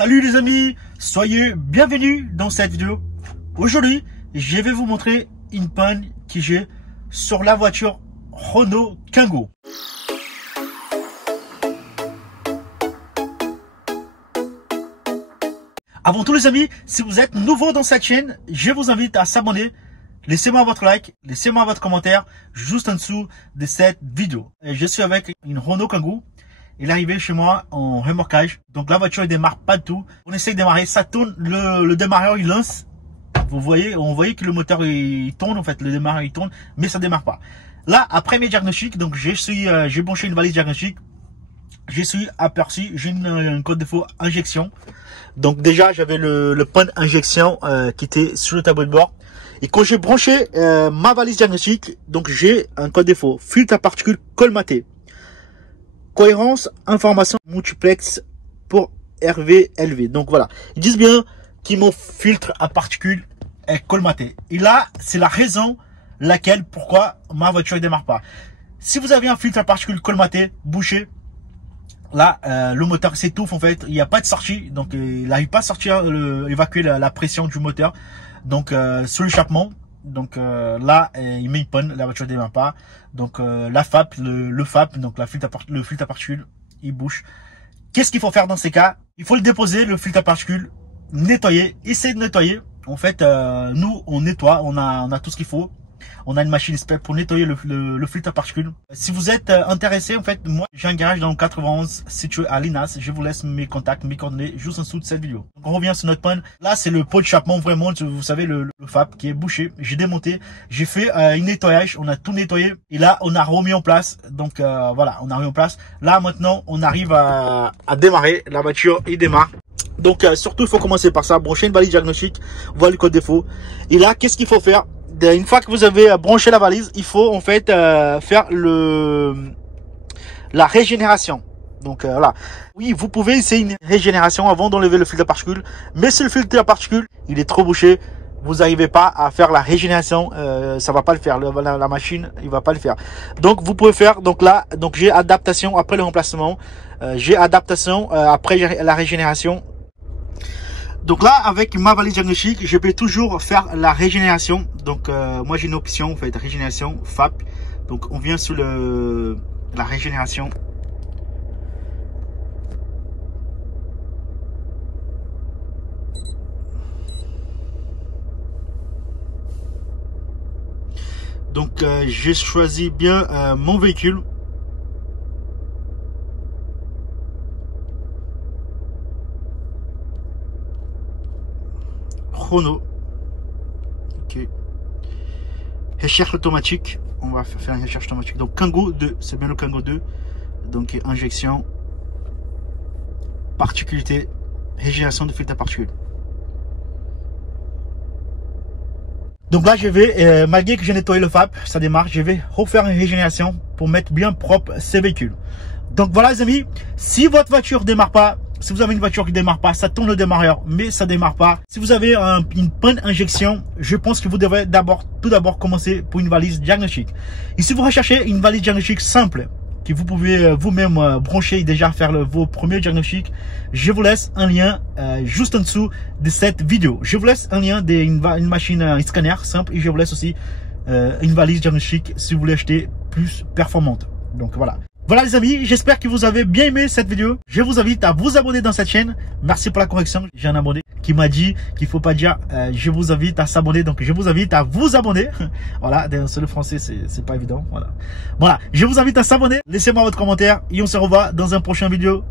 Salut les amis, soyez bienvenus dans cette vidéo. Aujourd'hui, je vais vous montrer une panne que j'ai sur la voiture Renault Kangoo. Avant tout les amis, si vous êtes nouveau dans cette chaîne, je vous invite à s'abonner. Laissez-moi votre like, laissez-moi votre commentaire juste en dessous de cette vidéo. Je suis avec une Renault Kangoo. Il est arrivé chez moi en remorquage. Donc la voiture ne démarre pas du tout. On essaie de démarrer, ça tourne, le démarreur il lance. Vous voyez, on voyait que le moteur il tourne en fait, le démarreur il tourne, mais ça démarre pas. Là, après mes diagnostics, donc j'ai branché une valise diagnostique. Je suis aperçu, j'ai une code défaut injection. Donc déjà j'avais le point injection qui était sur le tableau de bord. Et quand j'ai branché ma valise diagnostique, donc j'ai un code défaut, filtre à particules colmaté. Cohérence, information multiplex pour RVLV. Donc voilà, ils disent bien que mon filtre à particules est colmaté. Et là, c'est la raison laquelle, pourquoi ma voiture ne démarre pas. Si vous avez un filtre à particules colmaté, bouché, là, le moteur s'étouffe en fait. Il n'y a pas de sortie, donc il n'arrive pas à sortir, évacuer la pression du moteur. Donc sur l'échappement. Donc là, il met une panne, la voiture ne démarre pas. Donc la FAP, le FAP, donc le filtre à particules, il bouche. Qu'est-ce qu'il faut faire dans ces cas? Il faut le déposer, le filtre à particules, nettoyer, essayer de nettoyer. En fait, nous, on nettoie, on a tout ce qu'il faut. On a une machine spec pour nettoyer le filtre à particules. Si vous êtes intéressé, en fait, moi, j'ai un garage dans le 91 situé à Linas. Je vous laisse mes contacts, mes coordonnées juste en dessous de cette vidéo. Donc, on revient sur notre panne. Là, c'est le pot d'échappement, vraiment, vous savez, le FAP qui est bouché. J'ai démonté, j'ai fait un nettoyage, on a tout nettoyé. Et là, on a remis en place. Donc, voilà, on a remis en place. Là, maintenant, on arrive à démarrer. La voiture, il démarre. Donc, surtout, il faut commencer par ça. Brancher une valise diagnostique, voir le code défaut. Et là, qu'est-ce qu'il faut faire? Une fois que vous avez branché la valise, il faut en fait faire la régénération. Donc voilà. Oui, vous pouvez essayer une régénération avant d'enlever le filtre à particules. Mais si le filtre à particules, il est trop bouché, vous n'arrivez pas à faire la régénération, ça va pas le faire. La machine, il va pas le faire. Donc vous pouvez faire. Donc là, donc j'ai adaptation après le remplacement. J'ai adaptation après la régénération. Donc là, avec ma valise diagnostique, je peux toujours faire la régénération. Donc moi j'ai une option en fait, régénération FAP. Donc on vient sur la régénération. Donc j'ai choisi bien mon véhicule. Renault. Ok. Recherche automatique. On va faire une recherche automatique. Donc Kangoo 2, c'est bien le Kangoo 2. Donc injection, particularité, régénération de filtre à particules. Donc là je vais, malgré que j'ai nettoyé le FAP, ça démarre, je vais refaire une régénération pour mettre bien propre ces véhicules. Donc voilà les amis, si votre voiture ne démarre pas, si vous avez une voiture qui ne démarre pas, ça tourne le démarreur, mais ça ne démarre pas. Si vous avez une panne injection, je pense que vous devrez tout d'abord commencer pour une valise diagnostique. Et si vous recherchez une valise diagnostique simple, que vous pouvez vous-même brancher et déjà faire vos premiers diagnostics, je vous laisse un lien juste en dessous de cette vidéo. Je vous laisse un lien d'une machine, un scanner simple, et je vous laisse aussi une valise diagnostique si vous voulez acheter plus performante. Donc voilà. Voilà les amis, j'espère que vous avez bien aimé cette vidéo. Je vous invite à vous abonner dans cette chaîne. Merci pour la correction. J'ai un abonné qui m'a dit qu'il faut pas dire je vous invite à s'abonner. Donc je vous invite à vous abonner. Voilà, sur le français c'est pas évident. Voilà, je vous invite à s'abonner. Laissez-moi votre commentaire et on se revoit dans un prochain vidéo.